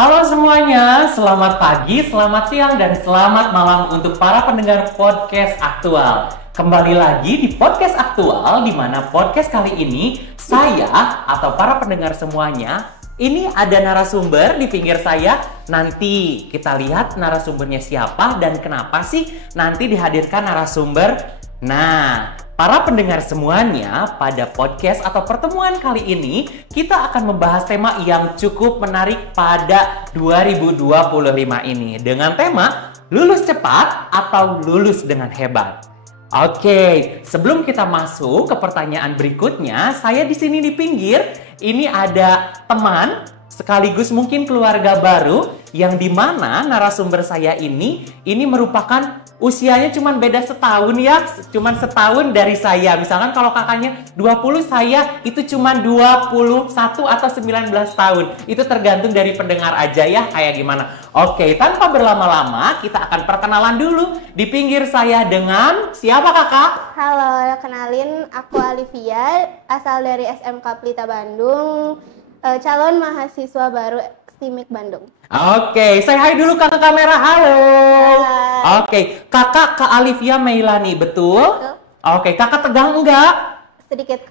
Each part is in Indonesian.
Halo semuanya, selamat pagi, selamat siang, dan selamat malam untuk para pendengar podcast aktual. Kembali lagi di podcast aktual, di mana podcast kali ini saya atau para pendengar semuanya, ini ada narasumber di pinggir saya. Nanti kita lihat narasumbernya siapa dan kenapa sih nanti dihadirkan narasumber. Nah, para pendengar semuanya, pada podcast atau pertemuan kali ini kita akan membahas tema yang cukup menarik pada 2025 ini dengan tema lulus cepat atau lulus dengan hebat. Oke, sebelum kita masuk ke pertanyaan berikutnya, saya di sini di pinggir ini ada teman sekaligus mungkin keluarga baru yang dimana narasumber saya ini merupakan usianya cuman beda setahun ya, cuman setahun dari saya. Misalkan kalau kakaknya 20, saya itu cuman 21 atau 19 tahun. Itu tergantung dari pendengar aja ya, kayak gimana. Oke, tanpa berlama-lama kita akan perkenalan dulu. Di pinggir saya dengan siapa kakak? Halo, kenalin aku Alivia, asal dari SMK Pelita Bandung, calon mahasiswa baru STIMIK Bandung. Oke, say hi dulu kakak kamera, halo. Hai. Oke, kakak Kak Alivia Meilani, betul? Betul. Oke, kakak tegang enggak?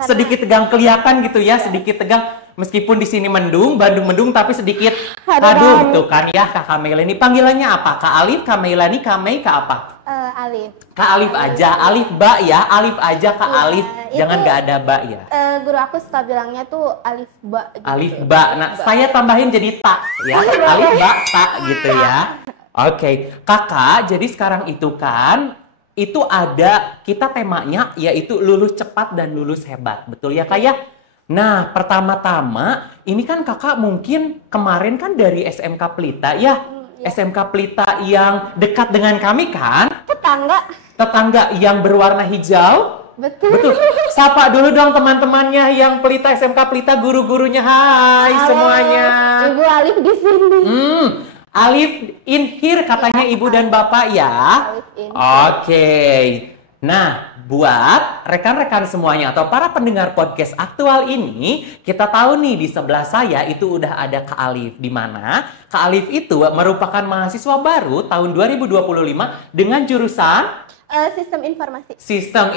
Sedikit Tegang kelihatan gitu ya, sedikit tegang. Meskipun di sini mendung, Bandung mendung, tapi sedikit aduh, tuh kan ya Kakak Meilani. Panggilannya apa? Kak Alif, Kak Meilani, Kak Mei, Kak apa? Alif. Kak Alif aja, Alif Mbak ya, Alif aja Kak Iya, Alif. Jangan itu, nggak ada Mbak ya. Guru aku suka bilangnya tuh Alif Ba. Gitu. Alif Mbak. Nah, saya tambahin jadi tak ya. Alif Mbak tak gitu ya. Oke, Kakak, jadi sekarang itu kan itu ada kita temanya yaitu lulus cepat dan lulus hebat. Betul ya, Kak ya? Nah, pertama-tama ini kan Kakak mungkin kemarin kan dari SMK Pelita ya. Ya. SMK Pelita yang dekat dengan kami kan? Tetangga. Yang berwarna hijau. Betul. Betul. Sapa dulu dong teman-temannya yang Pelita SMK Pelita, guru-gurunya. Hai Halo, semuanya. Ibu Alif di sini. Alif in here katanya ibu dan bapak ya. Alif in. Oke. Nah, buat rekan-rekan semuanya atau para pendengar podcast aktual ini, kita tahu nih di sebelah saya itu udah ada Kak Alif, di mana Kak Alif itu merupakan mahasiswa baru tahun 2025 dengan jurusan Sistem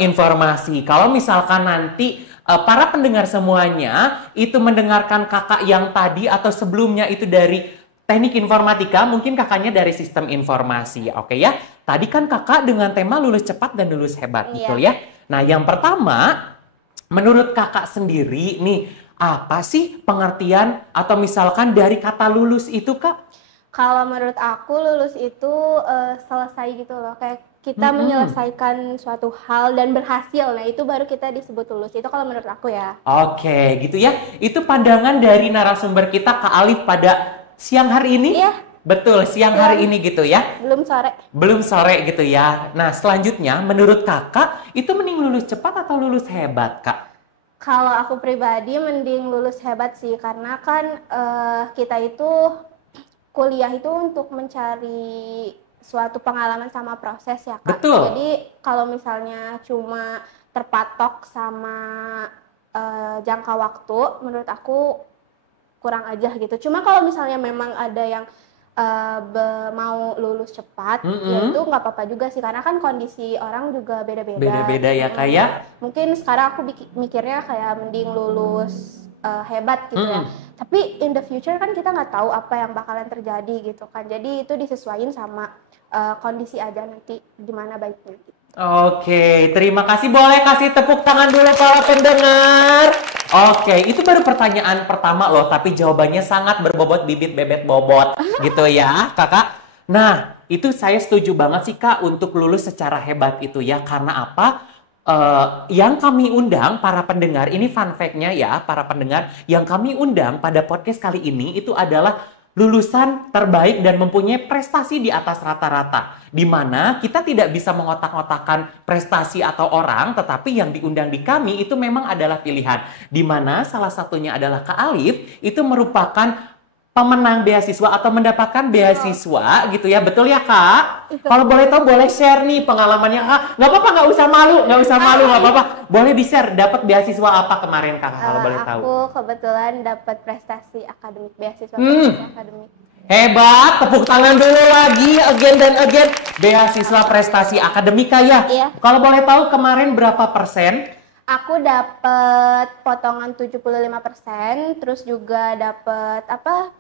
informasi. Kalau misalkan nanti para pendengar semuanya itu mendengarkan kakak yang tadi atau sebelumnya itu dari teknik informatika, mungkin kakaknya dari sistem informasi, oke ya? Tadi kan kakak dengan tema lulus cepat dan lulus hebat, betul ya? Nah, yang pertama, menurut kakak sendiri nih, apa sih pengertian atau misalkan dari kata lulus itu, Kak? Kalau menurut aku lulus itu selesai gitu loh, kayak kita menyelesaikan suatu hal dan berhasil. Nah, itu baru kita disebut lulus. Itu kalau menurut aku ya. Oke, gitu ya. Itu pandangan dari narasumber kita Kak Alif pada siang hari ini? Iya. Betul, siang hari ini gitu ya. Belum sore gitu ya. Nah, selanjutnya menurut kakak itu mending lulus cepat atau lulus hebat, Kak? Kalau aku pribadi mending lulus hebat sih, karena kan kita itu kuliah itu untuk mencari suatu pengalaman sama proses ya, Kak. Betul. Jadi kalau misalnya cuma terpatok sama jangka waktu, menurut aku kurang aja gitu. Cuma kalau misalnya memang ada yang mau lulus cepat, ya itu nggak apa-apa juga sih, karena kan kondisi orang juga beda-beda. Beda-beda ya, Kak ya. Mungkin sekarang aku mikirnya kayak mending lulus hebat gitu ya. Tapi in the future kan kita nggak tahu apa yang bakalan terjadi gitu kan. Jadi itu disesuaikan sama kondisi aja nanti gimana baiknya. Oke, terima kasih. Boleh kasih tepuk tangan dulu para pendengar. Oke, itu baru pertanyaan pertama loh, tapi jawabannya sangat berbobot bibit bebet bobot gitu ya, Kakak. Nah, itu saya setuju banget sih, Kak, untuk lulus secara hebat itu ya. Karena apa? Yang kami undang para pendengar, ini fun fact-nya ya, para pendengar, yang kami undang pada podcast kali ini itu adalah lulusan terbaik dan mempunyai prestasi di atas rata-rata. Di mana kita tidak bisa mengotak-ngotakan prestasi atau orang, tetapi yang diundang di kami itu memang adalah pilihan. Di mana salah satunya adalah Kak Alif, itu merupakan pemenang beasiswa atau mendapatkan beasiswa gitu ya, betul ya Kak? Kalau boleh tahu boleh share nih pengalamannya Kak. Nggak apa-apa, nggak usah malu, nggak apa-apa. Boleh di share dapat beasiswa apa kemarin Kak kalau boleh tahu? Aku kebetulan dapat prestasi akademik, beasiswa prestasi akademik. Hebat, tepuk tangan dulu lagi, again dan again. Beasiswa prestasi akademika ya? Iya. Kalau boleh tahu kemarin berapa persen? Aku dapat potongan 75%, terus juga dapat apa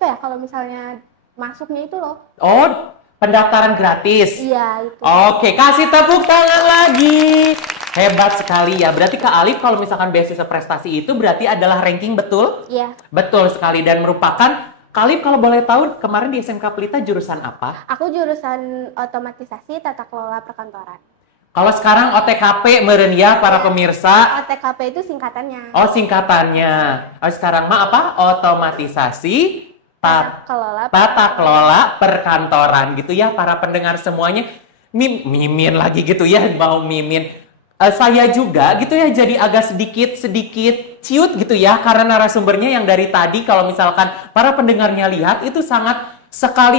ya kalau misalnya masuknya itu loh. Oh, pendaftaran gratis? Iya, itu. Oke, kasih tepuk tangan lagi. Hebat sekali ya. Berarti Kak Alif kalau misalkan beasiswa prestasi itu berarti adalah ranking betul? Iya. Betul sekali dan merupakan Kak Alif kalau boleh tahu kemarin di SMK Pelita jurusan apa? Aku jurusan otomatisasi tata kelola perkantoran. Kalau sekarang OTKP meren ya para pemirsa. OTKP itu singkatannya. Oh singkatannya. Oh sekarang mah apa? Otomatisasi tata kelola perkantoran gitu ya para pendengar semuanya. Mimin lagi gitu ya mau mimin. Saya juga gitu ya jadi agak sedikit ciut gitu ya karena narasumbernya yang dari tadi kalau misalkan para pendengarnya lihat itu sangat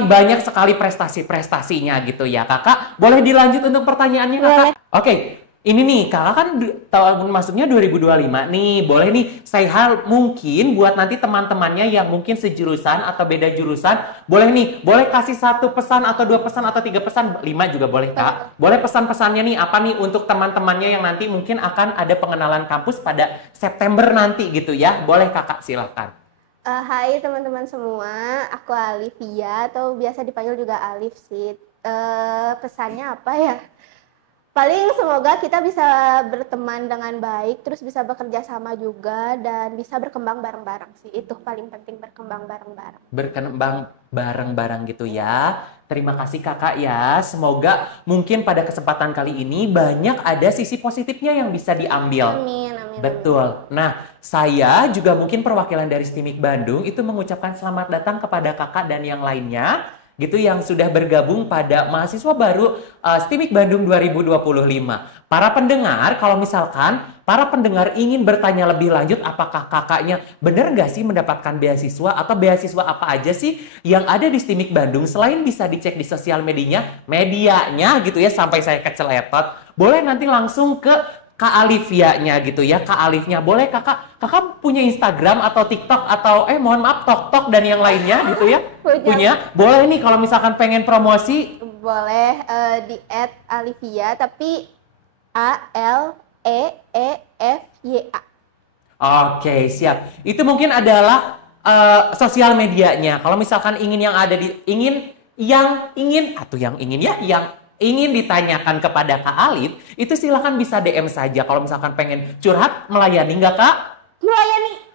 banyak sekali prestasinya gitu ya kakak. Boleh dilanjut untuk pertanyaannya kakak? Boleh. Oke, ini nih kakak kan tahun masuknya 2025 nih. Boleh nih saya mungkin buat nanti teman-temannya yang mungkin sejurusan atau beda jurusan. Boleh nih, boleh kasih 1 pesan atau 2 pesan atau 3 pesan, 5 juga boleh kak. Boleh pesan-pesannya nih apa nih untuk teman-temannya yang nanti mungkin akan ada pengenalan kampus pada September nanti gitu ya. Boleh kakak silahkan. Hai teman-teman semua, aku Alivia atau biasa dipanggil juga Alif sih. Pesannya apa ya? Paling semoga kita bisa berteman dengan baik, terus bisa bekerja sama juga dan bisa berkembang bareng-bareng sih. Itu paling penting, berkembang bareng-bareng. Berkembang bareng-bareng gitu ya. Terima kasih kakak ya. Semoga mungkin pada kesempatan kali ini banyak ada sisi positifnya yang bisa diambil. Amin, amin. Betul. Nah, saya juga mungkin perwakilan dari STIMIK Bandung itu mengucapkan selamat datang kepada kakak dan yang lainnya gitu yang sudah bergabung pada mahasiswa baru STIMIK Bandung 2025. Para pendengar, kalau misalkan para pendengar ingin bertanya lebih lanjut apakah kakaknya benar nggak sih mendapatkan beasiswa atau beasiswa apa aja sih yang ada di STIMIK Bandung, selain bisa dicek di sosial medianya gitu ya sampai saya keceletot, boleh nanti langsung ke Kak Alivia-nya gitu ya, Kak Alifnya. Boleh kakak punya Instagram atau TikTok atau mohon maaf TokTok dan yang lainnya gitu ya? Punya? Boleh nih kalau misalkan pengen promosi. Boleh di @alivia tapi ALEEFYA. Oke, siap. Itu mungkin adalah sosial medianya. Kalau misalkan ingin ditanyakan kepada Kak Alif, itu silahkan bisa DM saja. Kalau misalkan pengen curhat, melayani nggak Kak?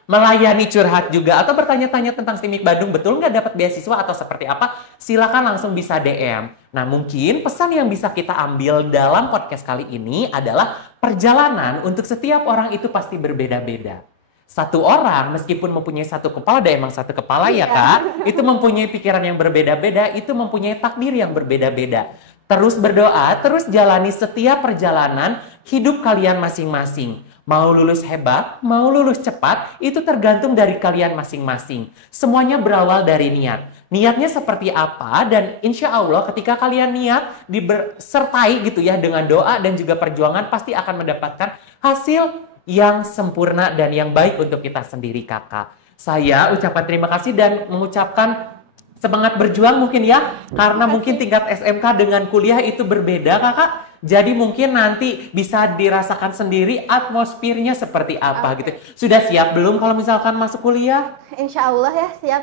Melayani curhat juga. Atau bertanya-tanya tentang STIMIK Bandung, betul nggak dapat beasiswa atau seperti apa? Silahkan langsung bisa DM. Nah mungkin pesan yang bisa kita ambil dalam podcast kali ini adalah perjalanan untuk setiap orang itu pasti berbeda-beda. Satu orang meskipun mempunyai satu kepala, dan emang satu kepala ya Kak, itu mempunyai pikiran yang berbeda-beda, itu mempunyai takdir yang berbeda-beda. Terus berdoa, terus jalani setiap perjalanan hidup kalian masing-masing. Mau lulus hebat, mau lulus cepat, itu tergantung dari kalian masing-masing. Semuanya berawal dari niat. Niatnya seperti apa, dan insya Allah ketika kalian niat disertai gitu ya dengan doa dan juga perjuangan, pasti akan mendapatkan hasil yang sempurna dan yang baik untuk kita sendiri kakak. Saya ucapkan terima kasih dan mengucapkan semangat berjuang mungkin ya, karena mungkin tingkat SMK dengan kuliah itu berbeda kakak. Jadi mungkin nanti bisa dirasakan sendiri atmosfernya seperti apa gitu. Sudah siap belum kalau misalkan masuk kuliah? Insya Allah ya siap.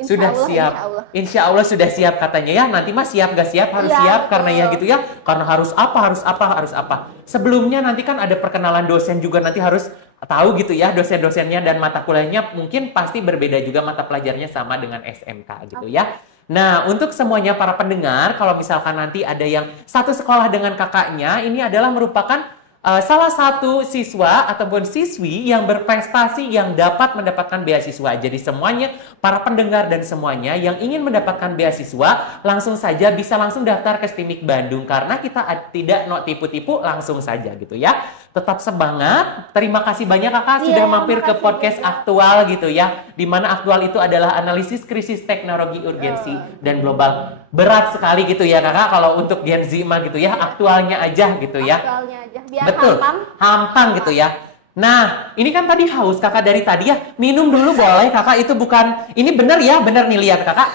Sudah siap. Insya Allah sudah siap katanya ya. Nanti mah siap gak siap harus siap karena ya gitu ya. Karena harus apa. Sebelumnya nanti kan ada perkenalan dosen juga, nanti harus tahu gitu ya dosen-dosennya dan mata kuliahnya mungkin pasti berbeda juga mata pelajarnya sama dengan SMK gitu ya. Nah, untuk semuanya para pendengar, kalau misalkan nanti ada yang satu sekolah dengan kakaknya, ini adalah merupakan salah satu siswa ataupun siswi yang berprestasi yang dapat mendapatkan beasiswa. Jadi semuanya, para pendengar dan semuanya yang ingin mendapatkan beasiswa, langsung saja bisa langsung daftar ke STIMIK Bandung. Karena kita tidak tipu-tipu, langsung saja gitu ya. Tetap semangat. Terima kasih banyak kakak sudah mampir ke podcast Aktual gitu ya. Dimana Aktual itu adalah analisis krisis teknologi urgensi dan global. Berat sekali gitu ya kakak kalau untuk Gen Z mah gitu ya. Aktualnya aja gitu ya. Aktualnya aja. Biar betul, hampang gitu ya. Nah, ini kan tadi haus kakak dari tadi ya. Minum dulu boleh kakak, itu bukan... Ini bener ya, bener nih lihat kakak.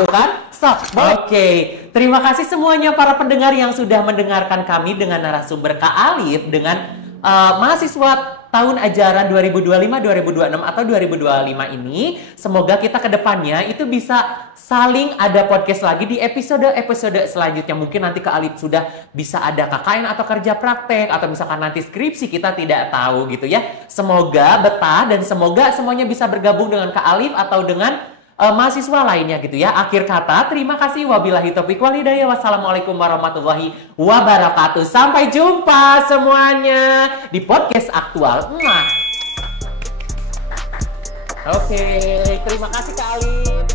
Tuh kan? Stop. Oke. Terima kasih semuanya para pendengar yang sudah mendengarkan kami dengan narasumber Kak Alif dengan mahasiswa tahun ajaran 2025-2026 atau 2025 ini. Semoga kita ke depannya itu bisa saling ada podcast lagi di episode-episode selanjutnya. Mungkin nanti Kak Alif sudah bisa ada KKN atau kerja praktek, atau misalkan nanti skripsi, kita tidak tahu gitu ya. Semoga betah dan semoga semuanya bisa bergabung dengan Kak Alif atau dengan mahasiswa lainnya gitu ya. Akhir kata, terima kasih. Wabillahi taufiq wal hidayah. Wassalamualaikum warahmatullahi wabarakatuh. Sampai jumpa semuanya di podcast aktual. Oke, terima kasih Kak Alif.